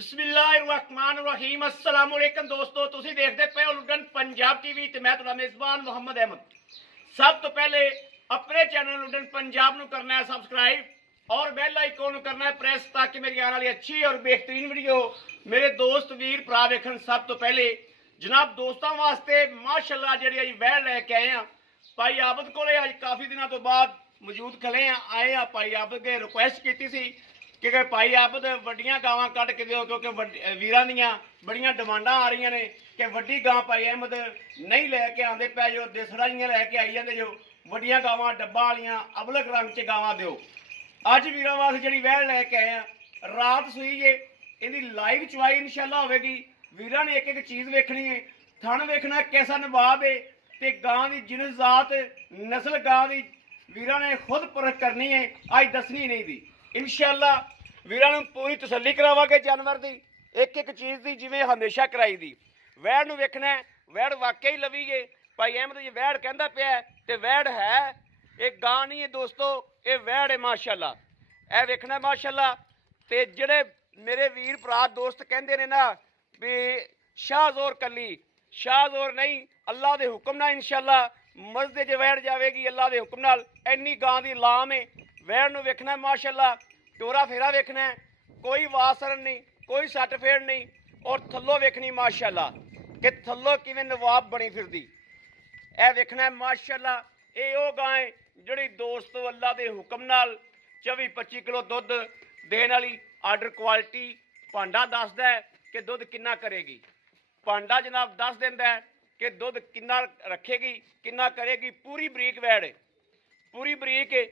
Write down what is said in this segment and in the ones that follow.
बिस्मिल्लाहिर्रहमानिर्रहीम अस्सलाम वालेकुम दोस्तों तुसी देखते पे हो लुडन पंजाब टीवी ते मैं तुहाडा मेज़बान मोहम्मद अहमद। सब तो पहले अपने चैनल लुडन पंजाब नूं करना है सबसक्राइब और बैल आइकन नूं करना है प्रेस ताकि मेरी आने वाली अच्छी और बेहतरीन वीडियो मेरे दोस्त वीर भरा वेखन। सब तो पहले जनाब दोस्तों वास्ते माशाअल्लाह जिहड़ी अज वैल लैके आए हैं भाई आबद कोले अज काफ़ी दिनों तो बाद मौजूद खले आए हैं। भाई आबद के रिक्वेस्ट की सी कि भाई आबद वड्डियां गावां कट के दो क्योंकि वीरां दियां बड़ियां डिमांडां आ रही ने कि वड्डी गां भाई अहमद नहीं लैके आते पै जो देसड़ा जियां लैके आई जाते जो वड्डियां गावां डब्बा वालियां अबलक रंग च गावां दो। अज वीरां वास्ते जी वैल लैके आए हैं रात सुई जे इहदी लाइव चवाई इंशाअल्लाह होगी। वीरां ने एक एक चीज़ वेखनी है थण वेखना कैसा नवाब है तो गां की जिनस जात नस्ल गां की वीरां ने खुद परख करनी है अज दसनी नहीं दी। इंशाअल्लाह वीरां नूं पूरी तसल्ली करावांगे जानवर की एक एक चीज़ की जिवें हमेशा कराई दी। वैड़ नूं वेखना वैड़ वाकई लवी जे भाई अहमद जी वैड़ कहंदा पिया ते वैड़ है ये गां नहीं है दोस्तों ये वैड़ है माशाअल्लाह। ए वेखना माशाअल्लाह ते जिहड़े मेरे वीर भरा दोस्त कहंदे ने ना भी शाहजोर कली शाहजोर नहीं अल्लाह के हुक्म नाल इंशाअल्लाह मस्जिद च वैड़ जाएगी अल्लाह के हुक्म नाल इन्नी गां की लाम है। वैड़ नूं वेखना माशाअल्लाह टोरा फेरा वेखना कोई वासरन नहीं कोई सट फेड़ नहीं और थल्लों वेखनी माशाअल्लाह कि थल्लों किवें नवाब बनी फिरदी ए वेखना माशाअल्लाह। ये वो गां है जिहड़ी दोस्तों अल्लाह के हुक्म नाल 24-25 किलो दुध देने वाली आर्डर क्वालिटी भांडा दसदा है कि दुध किन्ना करेगी। भांडा जनाब दस दिंदा है कि दुध किन्ना रखेगी किन्ना करेगी। पूरी बरीक वैड़ है पूरी बरीक है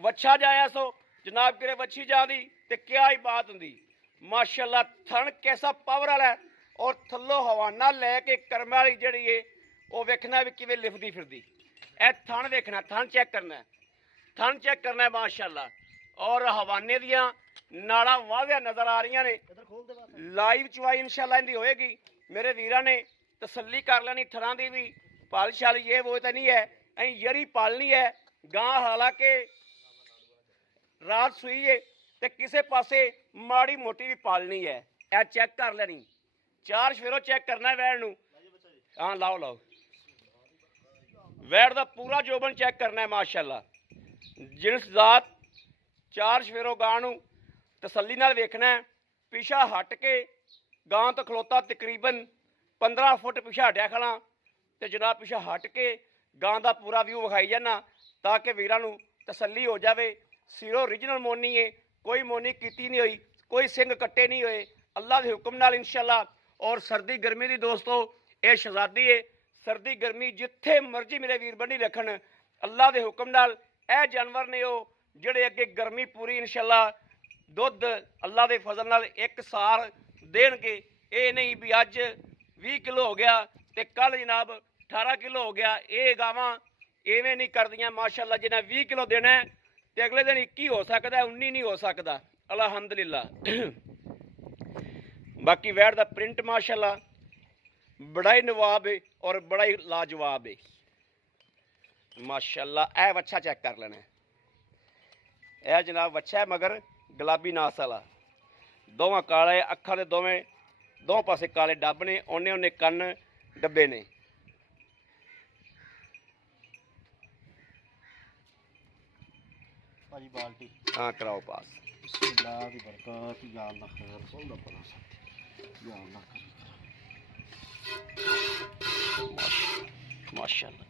वच्छा जाया सो जनाब किरे वच्छी जाती तो क्या ही बात होंगी माशाअल्लाह। थन कैसा पावर वाला है और थल्लों हवाना लैके कर्म वाली जिहड़ी है वो वेखना भी किवें लिफदी फिरदी। ए थन वेखना थन चेक करना थन चेक करना है माशाअल्लाह और हवाने दियां नाड़ा वाजिया नज़र आ रही ने। लाइव चवाई इंशाअल्लाह इहदी होएगी मेरे वीरां ने तसल्ली कर लेनी थना की भी पल छल ये वो तो नहीं है अं यरी पालनी है गां हालांकि रात सुई है तो किसी पासे माड़ी मोटी भी पालनी है। ए चेक कर लेनी चार सवेरों चेक करना है वैड़ नूं। हाँ लाओ लाओ वैड़ का पूरा जोबन चेक करना है माशाअल्लाह। जिनस जात चार सवेरों गां नूं तसल्ली नाल वेखना है पिछा हट के गां तो खलोता तकरीबन 15 फुट पिछा हटिया खड़ा तो जनाब पिछा हट के गां का पूरा व्यू विखाई जाना ताकि वीरां नूं तसल्ली हो जाए। सिरों ओरिजिनल मोनी है कोई मोनी कीती नहीं हुई कोई सिंग कट्टे नहीं हुए अल्लाह के हुक्म नाल इंशाअल्लाह। और सर्दी गर्मी की दोस्तों ये शहजादी है सर्दी गर्मी जिथे मर्जी मेरे वीर बनी रखन अल्लाह के हुक्म नाल ए जानवर ने वो जिहड़े अगे गर्मी पूरी इंशाअल्लाह दुध अल्लाह के फजल नाल एक सार देणगे। ये नहीं भी अज 20 किलो हो गया तो कल जनाब 18 किलो हो गया। ये गावां इवें नहीं करदियां माशाअल्लाह जिन्हें 20 किलो देना है तो अगले दिन 21 हो सकता है 19 नहीं हो सकता अल्हम्दुलिल्लाह। बाकी वैड़ का प्रिंट माशाअल्लाह बड़ा ही नवाब है और बड़ा ही लाजवाब है माशाअल्लाह। ए वच्छा चेक कर लेना यह जनाब वच्छा है मगर गुलाबी नास वाला दोवां काले अखा के दो पासे काले डब ने ओने ओने कन डब्बे ने। बाल्टी हाँ कराओ पास माशाअल्लाह।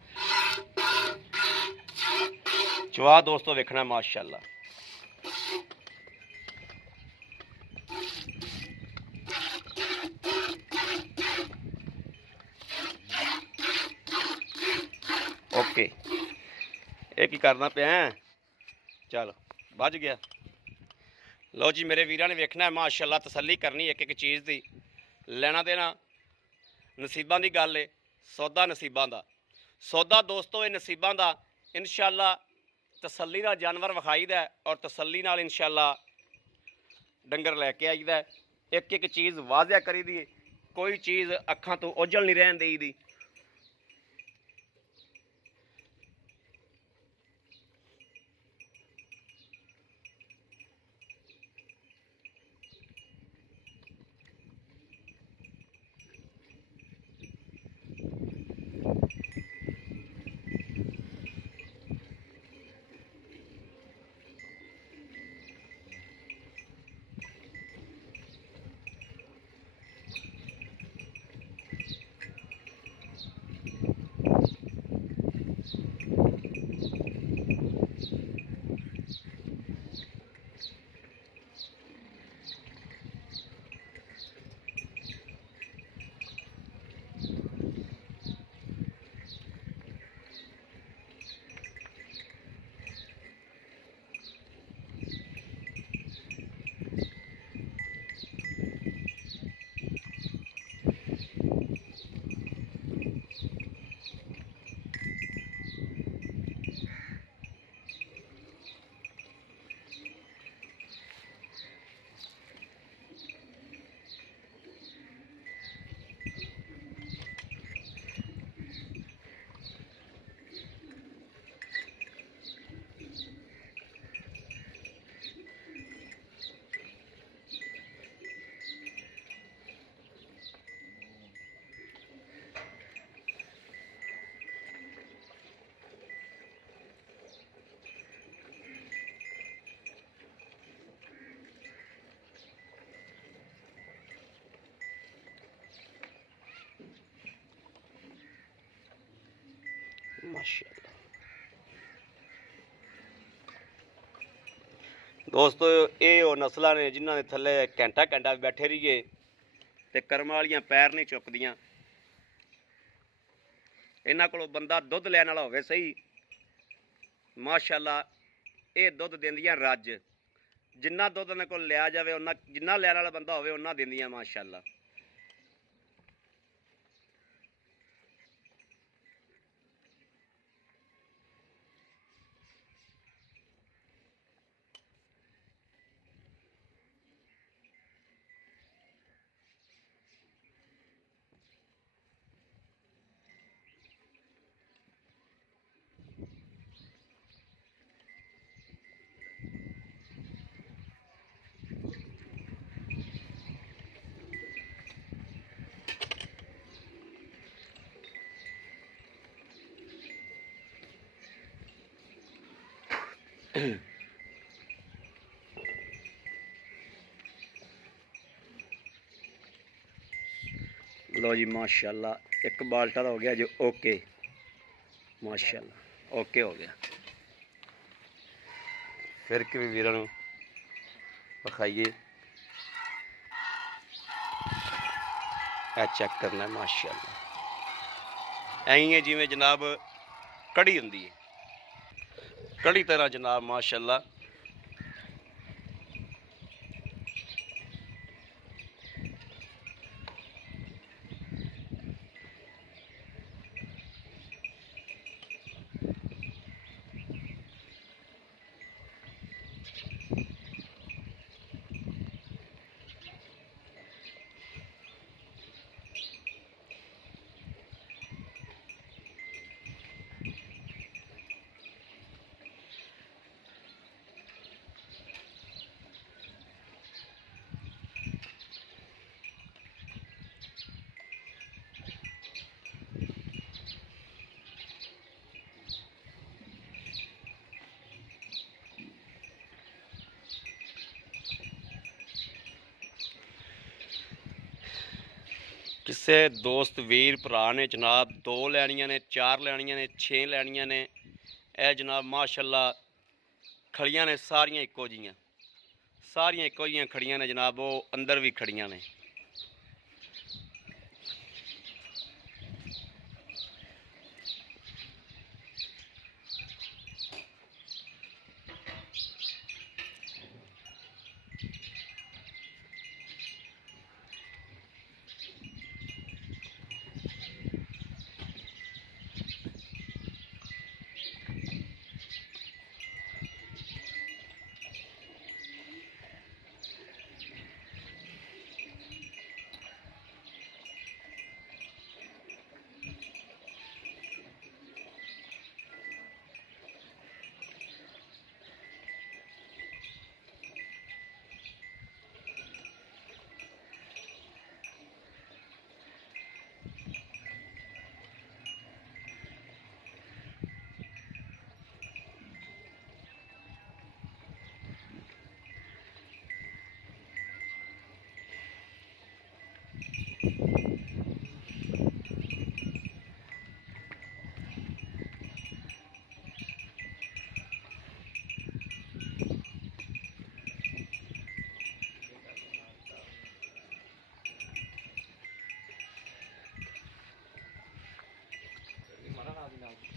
चवा दोस्तों वेखना माशाअल्लाह। ओके एक ही करना पे हैं चलो बज गया। लो जी मेरे वीरां ने वेखना है माशाअल्लाह तसल्ली करनी एक एक चीज़ की लेना देना नसीबां की गल है सौदा नसीबां का सौदा दोस्तों ये नसीबां का इंशाअल्लाह तसल्ली नाल जानवर विखाईदा और तसल्ली नाल इंशाअल्लाह डंगर लैके आईदा एक एक चीज़ वाजिया करी दी कोई चीज़ अखां तो ओझल नहीं रहन देई दी। माशाअल्लाह। दोस्तों ये नस्लां ने जिन्होंने थले घंटा घंटा बैठे रहिए तो करम वालियां पैर नहीं चुकदियां। इन्हां कोलों बंदा दुध लैण वाला होवे सही, माशाअल्लाह ये दुध दिंदियां रज। जिन्ना दुध इन्हां कोल लिया जाए उन्ना, जिन्ना लैण वाला बंदा होवे उन्ना दिंदियां माशाअल्लाह। लो जी माशाअल्लाह एक बाल्टा हो गया जो ओके, माशाअल्लाह ओके हो गया। फिर कि भी वीरों विखाइए, चेक करना है माशाअल्लाह। ऐं है जिमें जनाब कड़ी होंदी है, कड़ी तरह जनाब माशाअल्लाह। किसी दोस्त वीर भरा ने जनाब 2 लैनियां ने, 4 लैनियां ने, 6 लैनियां ने, यह जनाब माशाअल्लाह खड़ियां ने सारियां इक्को जियां, सारियां इक्को जियां खड़ियां ने जनाब। वो अंदर भी खड़ियां ने।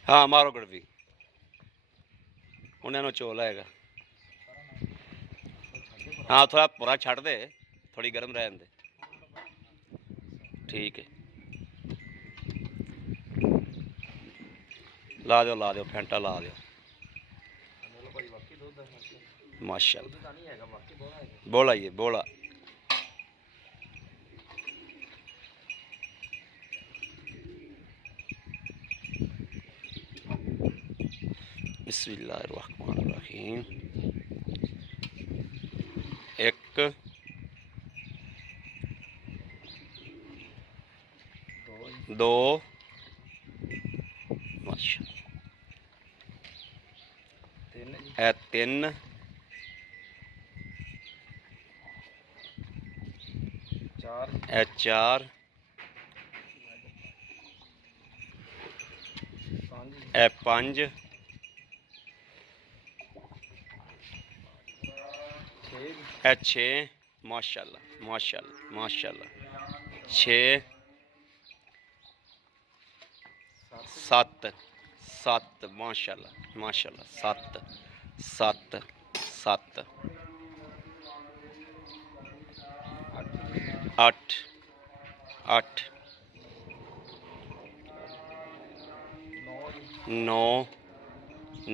हाँ मारो गड़वी उन्होंने चोला है। हाँ थोड़ा पूरा छड़ दे, थोड़ी गर्म रहन दे। ठीक है ला दो फैंटा ला दो माशाअल्लाह। बोला ये बोला बिस्मिल्लाहिर्रहमानिर्रहीम। 1 2 माशाअल्लाह 3 4 ਇਹ 5 ਇਹ 6 ਮਾਸ਼ਾਅੱਲਾ ਮਾਸ਼ਾਅੱਲਾ ਮਾਸ਼ਾਅੱਲਾ 6 7 7 ਮਾਸ਼ਾਅੱਲਾ ਮਾਸ਼ਾਅੱਲਾ 7 7 7 8 8 9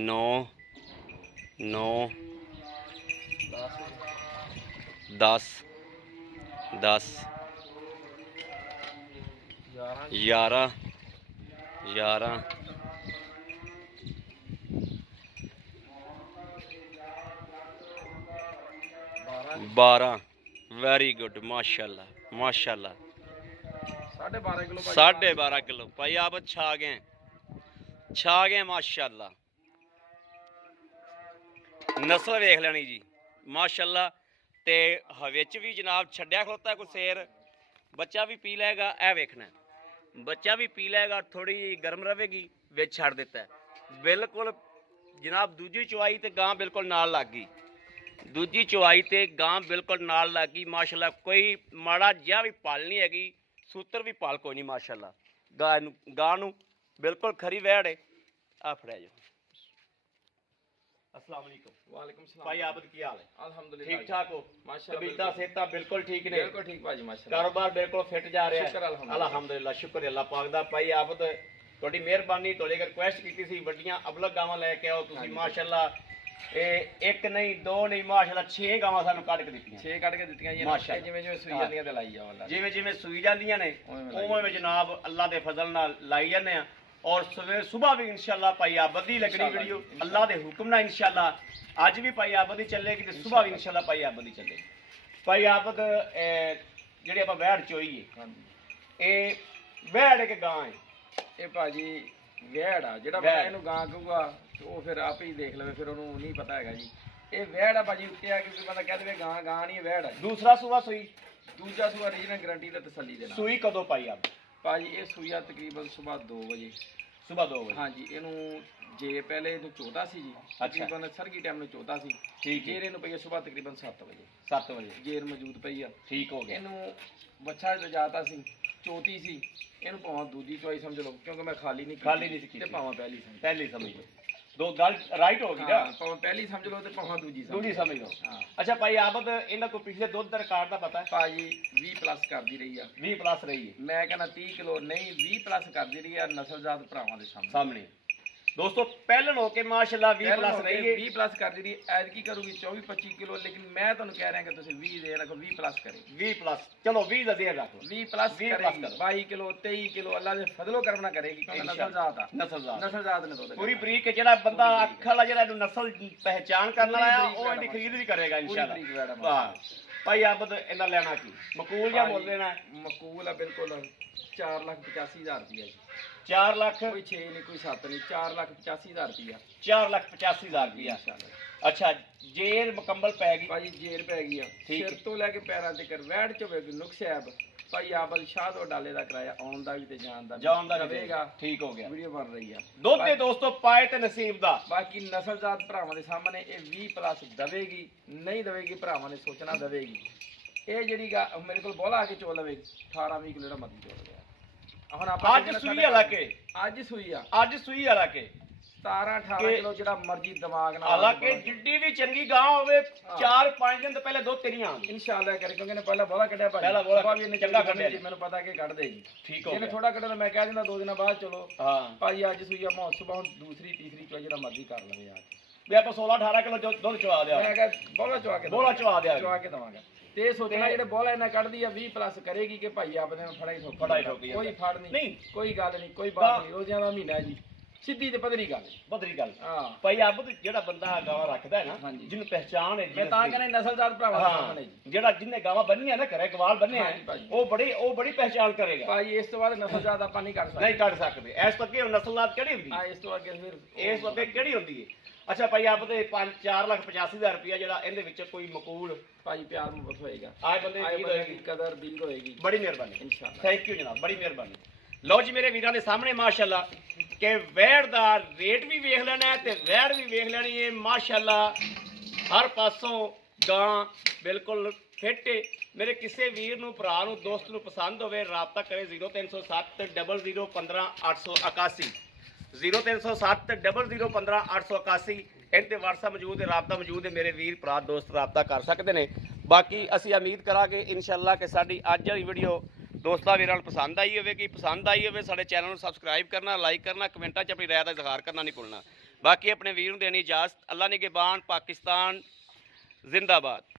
9 9 10 10 11 11 12 ਵੈਰੀ ਗੁੱਡ ਮਾਸ਼ਾਅੱਲਾ ਮਾਸ਼ਾਅੱਲਾ 12.5 ਕਿਲੋ 12.5 ਕਿਲੋ ਭਾਈ ਆਪ ਛਾ ਗਏ ਮਾਸ਼ਾਅੱਲਾ। ਨਸਲ ਵੇਖ ਲੈਣੀ ਜੀ ਮਾਸ਼ਾਅੱਲਾ। ਤੇ ਹਵੇ ਚ ਵੀ ਜਨਾਬ ਛੱਡਿਆ ਖਲੋਤਾ ਕੋਈ ਸੇਰ, ਬੱਚਾ ਵੀ ਪੀ ਲਏਗਾ। ਇਹ ਵੇਖਣਾ ਬੱਚਾ ਵੀ ਪੀ ਲਏਗਾ, ਥੋੜੀ ਜਿਹੀ ਗਰਮ ਰਵੇਗੀ, ਵਿੱਚ ਛੱਡ ਦਿੱਤਾ ਹੈ। ਬਿਲਕੁਲ ਜਨਾਬ ਦੂਜੀ ਚੁਆਈ ਤੇ ਗਾਂ ਬਿਲਕੁਲ ਨਾਲ ਲੱਗ ਗਈ, ਦੂਜੀ ਚੁਆਈ ਤੇ ਗਾਂ ਬਿਲਕੁਲ ਨਾਲ ਲੱਗ ਗਈ ਮਾਸ਼ਾਅੱਲਾ। ਕੋਈ ਮਾੜਾ ਜਿਹਾ ਵੀ ਪਲ ਨਹੀਂ ਹੈਗੀ, ਸੂਤਰ ਵੀ ਪਲ ਕੋਈ ਨਹੀਂ ਮਾਸ਼ਾਅੱਲਾ। ਗਾਂ ਨੂੰ ਬਿਲਕੁਲ ਖਰੀ ਵੈੜ ਹੈ। ਆ ਫੜਿਆ ਜੋ। अस्सलाम वालेकुम। वालेकुम सलाम भाई आबद की हाल है? अल्हम्दुलिल्लाह ठीक ठाक हो? माशाअल्लाह तबीयत सेहत बिल्कुल ठीक ने? बिल्कुल ठीक भाजी माशाअल्लाह। कारोबार बिल्कुल फिट जा रहा शुक्र है? अल्हम्दुलिल्लाह शुक्र अल्लाह पाक दा। भाई आबद ਤੁਹਾਡੀ ਮਿਹਰਬਾਨੀ, ਤੁਹਾਡੇ ਅਗਰ ਰਿਕੁਐਸਟ ਕੀਤੀ ਸੀ ਵੱਡੀਆਂ ਅਬਲਗ ਗਾਵਾਂ ਲੈ ਕੇ ਆਓ ਤੁਸੀਂ ਮਾਸ਼ਾਅੱਲਾ। ਇਹ ਇੱਕ ਨਹੀਂ ਦੋ ਨਹੀਂ ਮਾਸ਼ਾਅੱਲਾ 6 ਗਾਵਾਂ ਸਾਨੂੰ ਕੱਢ ਕੇ ਦਿੱਤੀਆਂ। 6 ਕੱਢ ਕੇ ਦਿੱਤੀਆਂ ਜੀ ਮਾਸ਼ਾਅੱਲਾ। ਜਿਵੇਂ ਜਿਵੇਂ ਸੂਈ ਜਾਂਦੀਆਂ ਤੇ ਲਾਈ ਜਾ ਵੱਲਾ, ਜਿਵੇਂ ਜਿਵੇਂ ਸੂਈ ਜਾਂਦੀਆਂ ਨੇ ਉਵੇਂ ਜਨਾਬ ਅੱਲਾ ਦੇ ਫਜ਼ਲ ਨਾਲ ਲਾਈ ਜਾਂਦੇ ਆ। ਔਰ ਸਵੇਰ ਸਵੇਰ ਵੀ ਇਨਸ਼ਾਅੱਲਾ ਭਾਈ ਆਬਦ ਦੀ ਲੱਗਣੀ ਵੀਡੀਓ ਅੱਲਾ ਦੇ ਹੁਕਮ ਨਾਲ ਇਨਸ਼ਾਅੱਲਾ। ਅੱਜ ਵੀ ਭਾਈ ਆਬਦ ਹੀ ਚੱਲੇਗੀ ਤੇ ਸਵੇਰ ਵੀ ਇਨਸ਼ਾਅੱਲਾ ਭਾਈ ਆਬਦ ਹੀ ਚੱਲੇਗੀ। ਭਾਈ ਆਬਦ ਜਿਹੜੇ ਆਪਾਂ ਵੈੜ ਚੋਈਏ, ਇਹ ਵੈੜ ਇੱਕ ਗਾਂ ਹੈ। ਇਹ ਭਾਜੀ ਵੈੜ ਆ, ਜਿਹੜਾ ਬੰਦਾ ਇਹਨੂੰ ਗਾਂ ਕਹੂਗਾ ਉਹ ਫਿਰ ਆਪ ਹੀ ਦੇਖ ਲਵੇ, ਫਿਰ ਉਹਨੂੰ ਨਹੀਂ ਪਤਾ ਹੈਗਾ ਜੀ। ਇਹ ਵੈੜ ਆ ਭਾਜੀ, ਉੱਤੇ ਆ ਕਿ ਬੰਦਾ ਕਹਿ ਦੇਵੇ ਗਾਂ ਗਾਂ ਨਹੀਂ, ਵੈੜ ਆ। ਦੂਸਰਾ ਸੂਆ ਸੂਈ? ਦੂਜਾ ਸੂਆ ਰੀਜਨਲ ਗਾਰੰਟੀ ਤੇ ਤਸੱਲੀ ਦੇ ਨਾਲ। ਸੂਈ ਕਦੋਂ ਪਾਈ ਆਪ? ਭਾਜੀ ਇਹ ਸੂਈਆ ਤਕਰੀਬਨ ਸਵੇਰ 2 ਵਜੇ। ਸਵੇਰ 2 ਵਜੇ? ਹਾਂਜੀ। ਇਹਨੂੰ ਜੇ ਪਹਿਲੇ ਇਹਨੂੰ 14 ਸੀ ਜੀ, ਤਕਰੀਬਨ ਸਰਗੀ ਟਾਈਮ ਨੂੰ 14 ਸੀ। ਠੀਕ। ਜੇਰ ਇਹਨੂੰ ਪਈ ਸਵੇਰ ਤਕਰੀਬਨ 7 ਵਜੇ। 7 ਵਜੇ ਜੇਰ ਮੌਜੂਦ ਪਈ ਆ। ਠੀਕ ਹੋ ਗਿਆ। ਇਹਨੂੰ ਬੱਚਾ ਲਿਜਾਤਾ ਸੀ, ਚੌਥੀ ਸੀ। ਇਹਨੂੰ ਭਾਵੇਂ ਦੂਜੀ ਚੋਈ ਸਮਝ ਲਓ, ਕਿਉਂਕਿ ਮੈਂ ਖਾਲੀ ਨਹੀਂ ਕੀਤੀ ਤੇ ਭਾਵੇਂ ਪਹਿਲੀ ਸਮਝ। ਪਹਿਲੀ ਸਮਝ ਲਓ। ਦੋ ਗੱਲ ਰਾਈਟ ਹੋ ਗਈ ਨਾ। ਭਾਵੇਂ ਪਹਿਲੀ ਸਮਝ ਲਓ ਤੇ ਭਾਵੇਂ ਦੂਜੀ ਸਮਝ ਲਓ। ਹਾਂ। ਅੱਛਾ ਭਾਈ ਆਬਦ ਇਹਨਾਂ ਕੋ ਪਿਛਲੇ ਦੁੱਧ ਦਾ ਰਿਕਾਰਡ ਦਾ ਪਤਾ ਹੈ? ਭਾਜੀ 20 ਪਲੱਸ ਕਰਦੀ ਰਹੀ ਆ। 20 ਪਲੱਸ ਰਹੀ ਹੈ? ਮੈਂ ਕਹਿੰਦਾ 30 ਕਿਲੋ ਨਹੀਂ 20 ਪਲੱਸ ਕਰਦੀ ਰਹੀ ਆ ਨਸਲਜ਼ਾਤ ਭਰਾਵਾਂ ਦੇ ਸਾਹਮਣੇ। ਦੋਸਤੋ ਪਹਿਲਨ ਹੋ ਕੇ ਮਾਸ਼ਾਅੱਲਾ 20 ਪਲੱਸ ਰਹੀ ਹੈ। 20 ਪਲੱਸ ਕਰਦੀ ਰਹੀ। ਐਡ ਕੀ ਕਰੂਗੀ 24-25 ਕਿਲੋ, ਲੇਕਿਨ ਮੈਂ ਤੁਹਾਨੂੰ ਕਹਿ ਰਿਹਾ ਕਿ ਤੁਸੀਂ 20 ਦੇ ਰੱਖੋ, 20 ਪਲੱਸ ਕਰੇ। 20 ਪਲੱਸ ਚਲੋ 20 ਦਾ ਦੇ ਰੱਖ ਲਓ। 20 ਪਲੱਸ ਕਰੇਗੀ, 22 ਕਿਲੋ 23 ਕਿਲੋ ਅੱਲਾ ਦੇ ਫਜ਼ਲੋ ਕਰਮਣਾ ਕਰੇਗੀ, ਕਿਉਂਕਿ ਨਸਲਜ਼ਾਤ ਆ। ਨਸਲਜ਼ਾਤ ਨੇ ਦੁੱਧ ਪੂਰੀ ਬਰੀਕ ਜਿਹੜਾ ਬੰਦਾ ਅੱਖ ਵਾਲਾ ਜਿਹੜਾ ਇਹਨੂੰ ਨਸਲ ਪਹਿਚਾਨ ਕਰਨ ਵਾਲਾ ਆ ਉਹ ਇਹਦੀ ਖਰੀਦ ਵੀ ਕਰੇਗਾ ਇਨਸ਼ਾਅੱਲਾ। ਵਾਹ ਭਾਈ ਆਬਦ ਇਹਨਾਂ ਲੈਣਾ ਕੀ ਮਕੂਲ ਜਾਂ ਮੁੱਲ ਦੇਣਾ? ਮਕੂਲ ਆ ਬਿਲਕੁਲ 4,85,000 ਰੁਪਇਆ ਜੀ। 4 ਲੱਖ? ਕੋਈ 6 ਨਹੀਂ ਕੋਈ 7 ਨਹੀਂ, 4,85,000 ਰੁਪਇਆ। 4,85,000 ਰੁਪਇਆ। ਅੱਛਾ ਜੇਰ ਮੁਕੰਮਲ ਪੈ ਗਈ? ਭਾਜੀ ਜੇਰ ਪੈ ਗਈ ਆ, ਸਿਰ ਤੋਂ ਲੈ ਕੇ ਪੈਰਾਂ ਤੱਕ ਵੈੜ ਚ ਹੋਵੇ ਨੁਕਸੈਬ। ਭਾਈ ਆਬਦ ਸ਼ਾਹ ਤੋਂ ਡਾਲੇ ਦਾ ਕਿਰਾਇਆ ਆਉਣ ਦਾ ਵੀ ਤੇ ਜਾਣ ਦਾ ਰਹੇਗਾ। ਠੀਕ ਹੋ ਗਿਆ। ਵੀਡੀਓ ਬਣ ਰਹੀ ਆ। ਦੁੱਧ ਦੇ ਦੋਸਤੋ ਪਾਏ ਤੇ ਨਸੀਬ ਦਾ। ਬਾਕੀ ਨਸਲਜ਼ਾਤ ਭਰਾਵਾਂ ਦੇ ਸਾਹਮਣੇ ਇਹ 20 ਪਲੱਸ ਦਵੇਗੀ, ਨਹੀਂ ਦਵੇਗੀ ਭਰਾਵਾਂ ਨੇ ਸੋਚਣਾ ਦਵੇਗੀ। ਇਹ ਜਿਹੜੀ ਮੇਰੇ ਕੋਲ ਬੋਲਾ ਆ ਕੇ ਚੋਲ ਲਵੇ 18-20 ਕਿਲੋ ਜਿਹੜਾ ਮਰਜ਼ੀ ਚੋਲ ਲਿਆ। ਹੁਣ ਆਪਾਂ ਅੱਜ ਸੂਈ ਵਾਲਾ ਕੇ? ਅੱਜ ਸੂਈ ਆ। ਅੱਜ ਸੂਈ ਵਾਲਾ ਕੇ 17-18 ਕਿਲੋ ਜਿਹੜਾ ਮਰਜ਼ੀ ਦਿਮਾਗ ਨਾਲ। ਹਾਲਾਂਕਿ ਜਿੱਡੀ ਵੀ ਚੰਗੀ ਗਾਂ ਹੋਵੇ 4-5 ਦਿਨ ਤੋਂ ਪਹਿਲੇ ਦੁੱਧ ਤੇਰੀਆਂ ਆਉਣ ਇਨਸ਼ਾਅੱਲਾ ਕਰੇ, ਕਿਉਂਕਿ ਇਹਨੇ ਪਹਿਲਾਂ ਬੋਲਾ ਕੱਢਿਆ ਭਾਜੀ। ਪਹਿਲਾਂ ਬੋਲਾ ਵੀ ਇਹਨੇ ਚੰਗਾ ਕੱਢਿਆ ਜੀ, ਮੈਨੂੰ ਪਤਾ ਕਿ ਕੱਢ ਦੇਗੀ। ਠੀਕ ਹੋ ਗਿਆ। ਇਹਨੇ ਥੋੜਾ ਕੱਢਿਆ ਤਾਂ ਮੈਂ ਕਹਿ ਦਿੰਦਾ 2 ਦਿਨਾਂ ਬਾਅਦ ਚਲੋ। ਹਾਂ ਭਾਜੀ ਅੱਜ ਸੂਈ ਆ ਮੈਂ ਸੁਬਾਹ ਹੁਣ ਦੂਸਰੀ ਤੀਸਰੀ ਚੋ ਜਿਹੜਾ ਮਰਜ਼ੀ ਕਰ ਲਵੇ ਆ ਕੇ। ਵੀ ਆਪਾਂ 16-18 ਕਿਲੋ ਦੁੱਧ ਚਵਾ ਦਿਆ। ਮੈਂ ਕਿਹਾ ਬੋਲਾ ਚਵਾ ਕੇ ਦਵਾਂਗਾ। ਤੇ ਇਹ ਸੋਚਣਾ ਜਿਹੜੇ ਬੋਲਾ ਇਹਨਾਂ ਕੱਢਦੀ ਆ 20 ਪਲੱਸ ਕਰੇਗੀ ਕਿ ਭਾਈ ਆਪਣੇ ਨੂੰ ਫੜਾਈ ਠੋਕੀ। ਕੋਈ ਫੜ ਨਹੀਂ, ਕੋਈ ਗੱਲ ਨਹੀਂ, ਕੋਈ ਬਾਤ ਨਹੀਂ। ਰੋਜ਼ਾਂ ਦਾ ਮਹੀਨਾ ਜੀ, ਸਿੱਧੀ ਤੇ ਪੱਧਰੀ ਗੱਲ। ਹਾਂ ਭਾਈ ਆਬਦ ਜਿਹੜਾ ਬੰਦਾ ਗਾਵਾਂ ਰੱਖਦਾ ਹੈ ਨਾ, ਜਿਹਨੂੰ ਪਹਿਚਾਨ ਹੈ, ਮੈਂ ਤਾਂ ਕਹਿੰਦਾ ਨਸਲਜ਼ਾਤ ਭਰਾਵਾਂ ਦੇ ਸਾਹਮਣੇ ਜੀ, ਜਿਹੜਾ ਜਿਹਨੇ ਗਾਵਾਂ ਬੰਨੀਆਂ ਨਾ ਘਰੇ ਗਵਾਲ ਬੰਨੇ ਆ, ਉਹ ਬੜੀ ਪਹਿਚਾਨ ਕਰੇਗਾ ਭਾਈ। ਇਸ ਤੋਂ ਬਾਅਦ ਨਸਲਜ਼ਾਤ ਆਪਾਂ ਨਹੀਂ ਕੱਢ ਸਕਦੇ। ਇਸ ਤੋਂ ਅੱਗੇ ਨਸਲਜ਼ਾਤ ਕਿਹੜੀ ਹੁੰਦੀ ਹੈ? ਇਸ ਤੋਂ ਅੱਗੇ ਫਿਰ ਇਸ ਤੋਂ ਅੱਗੇ ਕਿਹੜੀ ਹੁੰਦੀ ਹੈ? ਅੱਛਾ ਭਾਈ ਆਪ ਦੇ 4,85,000 ਰੁਪਇਆ ਜਿਹੜਾ ਇਹਦੇ ਵਿੱਚ ਕੋਈ ਮਕੂਲ ਭਾਈ ਪਿਆਰ ਮੁਹੱਬਤ ਹੋਏਗਾ। ਆਏ ਬੰਦੇ ਦੀ ਕਦਰ ਦੀਦ ਹੋਏਗੀ। ਬੜੀ ਮਿਹਰਬਾਨੀ ਇਨਸ਼ਾਅੱਲਾ। ਥੈਂਕ ਯੂ ਜਨਾਬ, ਬੜੀ ਮਿਹਰਬਾਨੀ। ਲਓ ਜੀ ਮੇਰੇ ਵੀਰਾਂ ਦੇ ਸਾਹਮਣੇ ਮਾਸ਼ਾਅੱਲਾ ਕਿ ਵੈੜ ਦਾ ਰੇਟ ਵੀ ਵੇਖ ਲੈਣਾ ਹੈ ਤੇ ਵੈੜ ਵੀ ਵੇਖ ਲੈਣੀ ਹੈ ਮਾਸ਼ਾਅੱਲਾ। ਹਰ ਪਾਸੋਂ ਗਾਂ ਬਿਲਕੁਲ ਫਿੱਟ ਏ। ਮੇਰੇ ਕਿਸੇ ਵੀਰ ਨੂੰ, ਭਰਾ ਨੂੰ, ਦੋਸਤ ਨੂੰ ਪਸੰਦ ਹੋਵੇ ਰਾਬਤਾ ਕਰੇ 0307 00 15 881 0307 00 15 881। ਇਹਨਾਂ ਤੇ WhatsApp ਮੌਜੂਦ ਹੈ, ਰਾਬਤਾ ਮੌਜੂਦ ਹੈ। ਮੇਰੇ ਵੀਰ ਭਰਾ ਦੋਸਤ ਰਾਬਤਾ ਕਰ ਸਕਦੇ ਨੇ। ਬਾਕੀ ਅਸੀਂ ਉਮੀਦ ਕਰਾਂਗੇ ਇਨਸ਼ਾਅੱਲਾ ਕਿ ਸਾਡੀ ਅੱਜ ਵਾਲੀ ਵੀਡੀਓ ਦੋਸਤਾਂ ਵੀਰਾਂ ਨੂੰ ਪਸੰਦ ਆਈ ਹੋਵੇਗੀ। ਪਸੰਦ ਆਈ ਹੋਵੇ ਸਾਡੇ ਚੈਨਲ ਨੂੰ ਸਬਸਕ੍ਰਾਈਬ ਕਰਨਾ, ਲਾਈਕ ਕਰਨਾ, ਕਮੈਂਟਾਂ 'ਚ ਆਪਣੀ ਰਾਏ ਦਾ ਇਜ਼ਹਾਰ ਕਰਨਾ ਨਹੀਂ ਭੁੱਲਣਾ। ਬਾਕੀ ਆਪਣੇ ਵੀਰ ਨੂੰ ਦੇਣੀ ਇਜਾਜ਼ਤ। ਅੱਲਾ ਨਿਗਹਿਬਾਨ। ਪਾਕਿਸਤਾਨ ਜ਼ਿੰਦਾਬਾਦ।